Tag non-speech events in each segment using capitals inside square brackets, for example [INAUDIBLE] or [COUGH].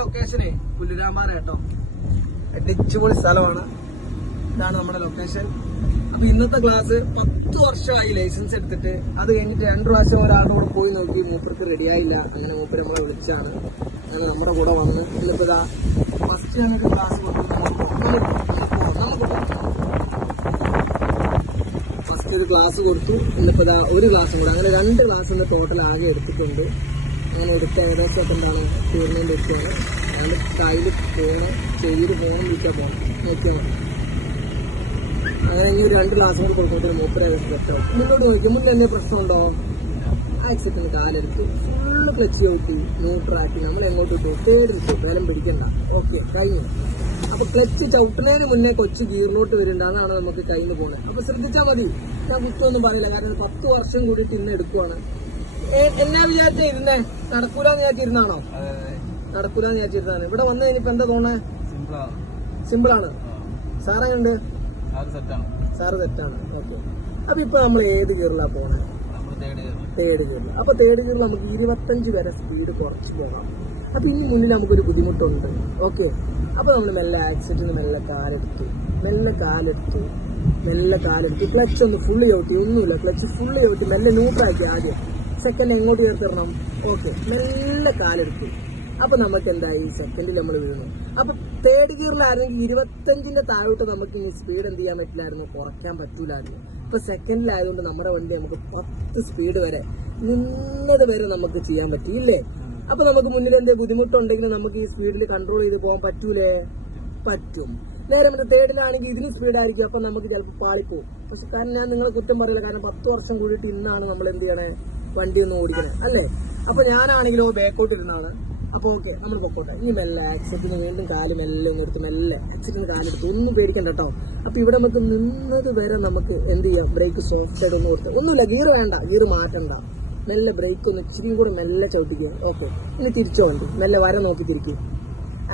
ലൊക്കേഷനെ പുല്ലുരാമ്പാറ കേട്ടോ. അടിച്ചുപൊളി സ്ഥലമാണ്. ഇതാണ് നമ്മുടെ ലൊക്കേഷൻ അപ്പൊ ഇന്നത്തെ ക്ലാസ് പത്ത് വർഷമായി ലൈസൻസ് എടുത്തിട്ട് അത് കഴിഞ്ഞിട്ട് രണ്ടു പ്രാവശ്യം ഒരാളുടെ കൂടെ പോയി നോക്കി മൂപ്പർക്ക് റെഡിയായില്ല അങ്ങനെ മൂപ്പര് നമ്മളെ വിളിച്ചാണ്. അങ്ങനെ നമ്മുടെ കൂടെ വന്ന്. ഇന്നിപ്പോ ഫസ്റ്റ് ഞങ്ങൾക്ക് ക്ലാസ് കൊടുത്തു. ഫസ്റ്റ് ഒരു ക്ലാസ് കൊടുത്തു. ഇന്നിപ്പോ ഒരു ക്ലാസ് കൂടെ. അങ്ങനെ രണ്ട് ക്ലാസ് ടോട്ടൽ ആകെ എടുത്തിട്ടുണ്ട്. അങ്ങനെ എടുത്ത ഏകദേശം ഒക്കെ എന്താണ് ടൂർണമെന്റ് എത്തിയത് അയാൾ കയ്യിൽ പോകണം ചെയ്ത് പോകണം വീട്ടിൽ പോകണം നോക്കിയാൽ അങ്ങനെ ഒരു രണ്ട് ക്ലാസ് കൂടി കൊടുക്കുമ്പോൾ മൂപ്പര സെറ്റാവും മുന്നോട്ട് നോക്കി മുന്നേ എന്നെ പ്രശ്നമുണ്ടോ? ആക്സിഡന്റ് കാലെടുത്ത് ഫുള്ള് ക്ലച്ച് ചവിട്ടി ന്യൂട്രാക്കി നമ്മൾ എങ്ങോട്ട് ഇട്ടു തേടി ഇട്ടു ബലം പിടിക്കണ്ട. ഓക്കെ കഴിഞ്ഞു. അപ്പൊ ക്ലച്ച് ചവിട്ടുന്നതിന് മുന്നേ കൊച്ചു ഗീറിലോട്ട് വരുന്നുണ്ട്. അതാണ് നമുക്ക് കയ്യിൽ പോകുന്നത്. അപ്പൊ ശ്രദ്ധിച്ചാൽ മതി. ഞാൻ കുറ്റമൊന്നും പറയില്ല. കാരണം പത്ത് വർഷം കൂടിയിട്ട് ഇന്ന് എടുക്കുവാണ്. എന്നാ വിചാരിച്ച ഇരുന്നേ. നടക്കൂലെന്ന് വിചാരിച്ചിരുന്നാണോ? നടക്കൂലെന്ന് വിചാരിച്ചിരുന്നാണ് ഇവിടെ വന്നു കഴിഞ്ഞപ്പോ എന്താ തോന്നേ സിമ്പിളാണ് സിമ്പിൾ ആണ്. സാറേ സെറ്റാണ്. സാറ് തെറ്റാണ് ഓക്കെ. അപ്പൊ ഇപ്പൊ നമ്മൾ ഏത് ഗിയറിലാ പോണേ? തേർഡ് ഗിയറിൽ അപ്പൊ തേർഡ് ഗിയറിൽ നമുക്ക് ഇരുപത്തഞ്ച് വരെ സ്പീഡ് കുറച്ച് പോകാം. അപ്പൊ ഇനി മുന്നിൽ നമുക്കൊരു ബുദ്ധിമുട്ടുണ്ട്. ഓക്കെ. അപ്പൊ നമ്മൾ മെല്ലെ ആക്സിഡന്റ് മെല്ലെ കാലെടുത്തു. മെല്ലെ കാലെടുത്തു. മെല്ലെ കാലെടുത്തു. ക്ലച്ച് ഒന്ന് ഫുള്ള് ചവിട്ടി. ഒന്നുമില്ല. ക്ലച്ച് ഫുള്ള് ചവിട്ടി. മെല്ലെ ന്യൂട്രാക്കി ആദ്യം. സെക്കൻഡ് എങ്ങോട്ട് ഉയർത്തിടണം ഓക്കെ നല്ല കാലെടുത്തു. അപ്പൊ നമുക്ക് എന്തായി സെക്കൻഡിൽ നമ്മൾ വീണു. അപ്പൊ തേർഡ് ഗിയറിലായിരുന്നെങ്കിൽ ഇരുപത്തഞ്ചിന്റെ താഴോട്ട് നമുക്ക് ഇനി സ്പീഡ് എന്ത് ചെയ്യാൻ പറ്റില്ലായിരുന്നു? കുറയ്ക്കാൻ പറ്റൂലായിരുന്നു. ഇപ്പൊ സെക്കൻഡിലായതുകൊണ്ട് നമ്മുടെ വണ്ടി നമുക്ക് പത്ത് സ്പീഡ് വരെ നിന്നത് വരെ നമുക്ക് ചെയ്യാൻ പറ്റും ഇല്ലേ അപ്പൊ നമുക്ക് മുന്നിൽ എന്തെങ്കിലും ബുദ്ധിമുട്ടുണ്ടെങ്കിൽ നമുക്ക് ഈ സ്പീഡിൽ കൺട്രോൾ ചെയ്ത് പോകാൻ പറ്റൂലേ? പറ്റും. നേരെ മറ്റേ തേർഡിലാണെങ്കിൽ ഇതിന് സ്പീഡായിരിക്കും അപ്പൊ നമുക്ക് ചിലപ്പോൾ പാളിപ്പോവും. പക്ഷെ കാരണം ഞാൻ നിങ്ങളെ കുറ്റം പറയില്ല. കാരണം പത്ത് വർഷം കൂടിയിട്ട് ഇന്നാണ് നമ്മൾ എന്ത് ചെയ്യണേ? വണ്ടി ഒന്ന് ഓടിക്കണേ അല്ലേ? അപ്പൊ ഞാനാണെങ്കിലോ ബാക്കോട്ട് ഇരുന്നാണ് അപ്പൊ ഓക്കെ നമ്മൾ പൊക്കോട്ടെ. ഇനി മെല്ലെ ആക്സിഡന്റിന് വീണ്ടും കാൽ മെല്ലെ ഒന്ന് എടുത്ത് മെല്ലെ ആക്സിഡന്റ് കാലെടുത്ത് ഒന്നും പേടിക്കണ്ട കേട്ടോ. അപ്പൊ ഇവിടെ നമുക്ക് നിന്നത് വരെ നമുക്ക് എന്ത് ചെയ്യാം? ബ്രേക്ക് സോഫ്റ്റ് ആയിട്ട് ഒന്ന് കൊടുത്ത്. ഒന്നുമില്ല ഗിയർ വേണ്ട. ഗിയർ മാറ്റണ്ട. മെല്ലെ ബ്രേക്ക് ഒന്ന് ഇച്ചിരിയും കൂടെ മെല്ലെ ചവിട്ടിക്കുക. ഓക്കെ ഇനി തിരിച്ചോ വണ്ടി? മെല്ലെ വര നോക്കി തിരിക്കും.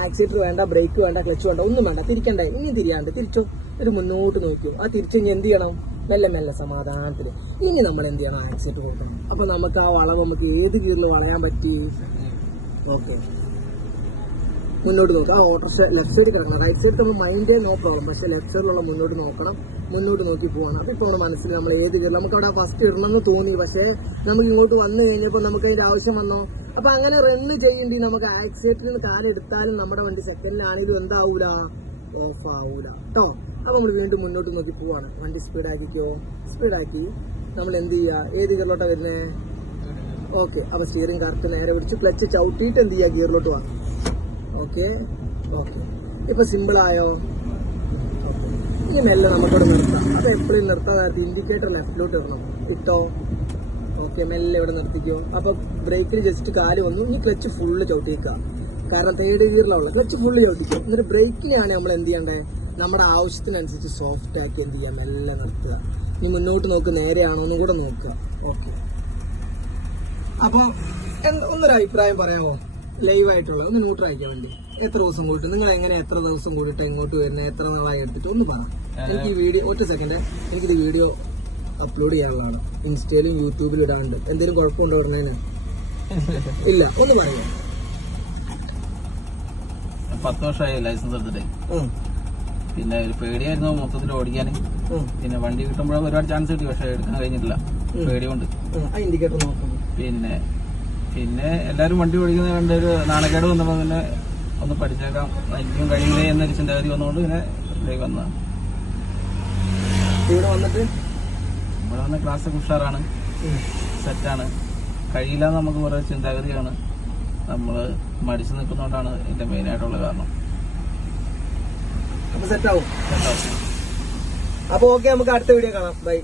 ആക്സിലേറ്റർ വേണ്ട ബ്രേക്ക് വേണ്ട ക്ലച്ച് വേണ്ട ഒന്നും വേണ്ട. തിരിക്കണ്ടേ? ഇനി തിരിയാണ്ട് തിരിച്ചോ. ഒരു മുന്നോട്ട് നോക്കിയോ ആ തിരിച്ചു ഇനി എന്ത് ചെയ്യണം? മെല്ലെ മെല്ലെ സമാധാനത്തിൽ ഇനി നമ്മൾ എന്ത് ചെയ്യണം ആക്സിലേറ്റർ കൊടുക്കണം? അപ്പൊ നമുക്ക് ആ വളവ് നമുക്ക് ഏത് ഗിയറിൽ വളയാൻ പറ്റി? ഓക്കെ. മുന്നോട്ട് നോക്കുക ആ ഓട്ടർ ലെഫ്റ്റ് സൈഡിൽ കിടക്കണം. റൈറ്റ് സൈഡിൽ നമ്മൾ മൈൻഡേ നോ പ്രോബ്ലം പക്ഷേ ലെഫ്റ്റ് സൈഡിലുള്ള മുന്നോട്ട് നോക്കണം. മുന്നോട്ട് നോക്കി പോകണം അപ്പോൾ ഇപ്പോൾ നമ്മുടെ മനസ്സിൽ നമ്മൾ ഏത് കയറി നമുക്ക് അവിടെ ഫസ്റ്റ് ഇടണമെന്ന് തോന്നി. പക്ഷേ നമുക്ക് ഇങ്ങോട്ട് വന്നു കഴിഞ്ഞപ്പോൾ നമുക്ക് അതിന്റെ ആവശ്യം വന്നോ. അപ്പോൾ അങ്ങനെ റണ്ണ് ചെയ്യേണ്ടി നമുക്ക് ആക്സിഡന്റിന് കാലെടുത്താലും നമ്മുടെ വണ്ടി സെക്കൻഡിലാണെങ്കിലും എന്താവൂല? ഓഫ് ആവൂല. കേട്ടോ അപ്പൊ നമ്മൾ വീണ്ടും മുന്നോട്ട് നോക്കി പോവാണ്. വണ്ടി സ്പീഡാക്കിക്കോ സ്പീഡാക്കി നമ്മൾ എന്ത് ചെയ്യുക ഏത് ഗിയറിലോട്ടാ വരുന്നേ? ഓക്കെ അപ്പൊ സ്റ്റിയറിംഗ് കറക്റ്റ് നേരെ പിടിച്ച് ക്ലച്ച് ചവിട്ടിയിട്ട് എന്ത് ചെയ്യുക ഗിയറിലോട്ട് വാ. ഓക്കെ ഓക്കെ ഇപ്പൊ സിമ്പിൾ ആയോ? Okay. ഇനി മെല്ലെ നമുക്കിവിടെ നിർത്താം. അത് എപ്പോഴും നിർത്താൻ നേരത്തെ ഇൻഡിക്കേറ്റർ ലെഫ്റ്റിലോട്ട് ഇടണം. ഇട്ടോ? ഓക്കെ മെല്ലെ ഇവിടെ നിർത്തിക്കോ. അപ്പൊ ബ്രേക്കിൽ ജസ്റ്റ് കാൽ വന്നു. ഇനി ക്ലച്ച് ഫുള്ള് ചവിട്ടിക്കുക കാരണം തേർഡ് ഗിയറിലുള്ള ക്ലച്ച് ഫുള്ള് ചവിട്ടിക്കും. എന്നിട്ട് ബ്രേക്കിനെയാണ് നമ്മൾ എന്ത് ചെയ്യണ്ടേ? നമ്മുടെ ആവശ്യത്തിനനുസരിച്ച് സോഫ്റ്റ് ആക്കി എന്ത് ചെയ്യാം? മെല്ലെ നിർത്തുക. ഇനി മുന്നോട്ട് നോക്ക് നേരെയാണോ എന്നും കൂടെ നോക്കുക. ഓക്കെ അപ്പോൾ ഒന്നൊരു അഭിപ്രായം പറയാമോ? ലൈവ് ആയിട്ടുള്ള ഒന്ന് ന്യൂട്രൽ അയക്കാൻ വേണ്ടി. എത്ര ദിവസം കൂടിട്ട് നിങ്ങൾ എങ്ങനെ എത്ര ദിവസം കൂടിയിട്ട് ഇങ്ങോട്ട് വരുന്നത് എത്ര നാളായി എടുത്തിട്ട് ഒന്ന് പറ. എനിക്ക് ഈ വീഡിയോ ഒറ്റ സെക്കൻഡ് എനിക്കിത് വീഡിയോ അപ്ലോഡ് ചെയ്യാനുള്ളതാണ്. ഇൻസ്റ്റയിലും യൂട്യൂബിലും ഇടാണ്ട്. എന്തെങ്കിലും കുഴപ്പമുണ്ടോ ഉടനെ [LAUGHS] ഇല്ല ഒന്ന് പറയാം. പത്ത് വർഷമായി ലൈസൻസ് എടുത്തിട്ട്. പിന്നെ ഒരു പേടിയായിരുന്നു മൊത്തത്തിൽ ഓടിക്കാൻ. പിന്നെ വണ്ടി കിട്ടുമ്പോഴും ഒരുപാട് ചാൻസ് കിട്ടി പക്ഷെ എടുക്കാൻ കഴിഞ്ഞിട്ടില്ല. പേടി കൊണ്ട് ആ ഇൻഡിക്കേറ്റർ നോക്കും. പിന്നെ പിന്നെ എല്ലാരും വണ്ടി ഓടിക്കുന്ന കണ്ട ഒരു നാണക്കേട് വന്നപ്പോൾ പിന്നെ ഒന്ന് പഠിച്ചേക്കാം. എനിക്കും കഴിയില്ലേ എന്നൊരു ചിന്താഗതി വന്നുകൊണ്ട് പിന്നെ ഇതിലേക്ക് വന്നതാണ് ഇവിടെ വന്നിട്ട്? ഇവിടെ വന്ന ക്ലാസ് ഉഷാറാണ്. സെറ്റാണ് കഴിയില്ല നമുക്ക് കുറേ ചിന്താഗതിയാണ്. നമ്മൾ മടിച്ചു നിൽക്കുന്നതുകൊണ്ടാണ് ഇതിന്റെ മെയിനായിട്ടുള്ള കാരണം. അപ്പൊ സെറ്റ് അപ്പൊ ഓക്കെ നമുക്ക് അടുത്ത വീഡിയോ കാണാം. ബൈ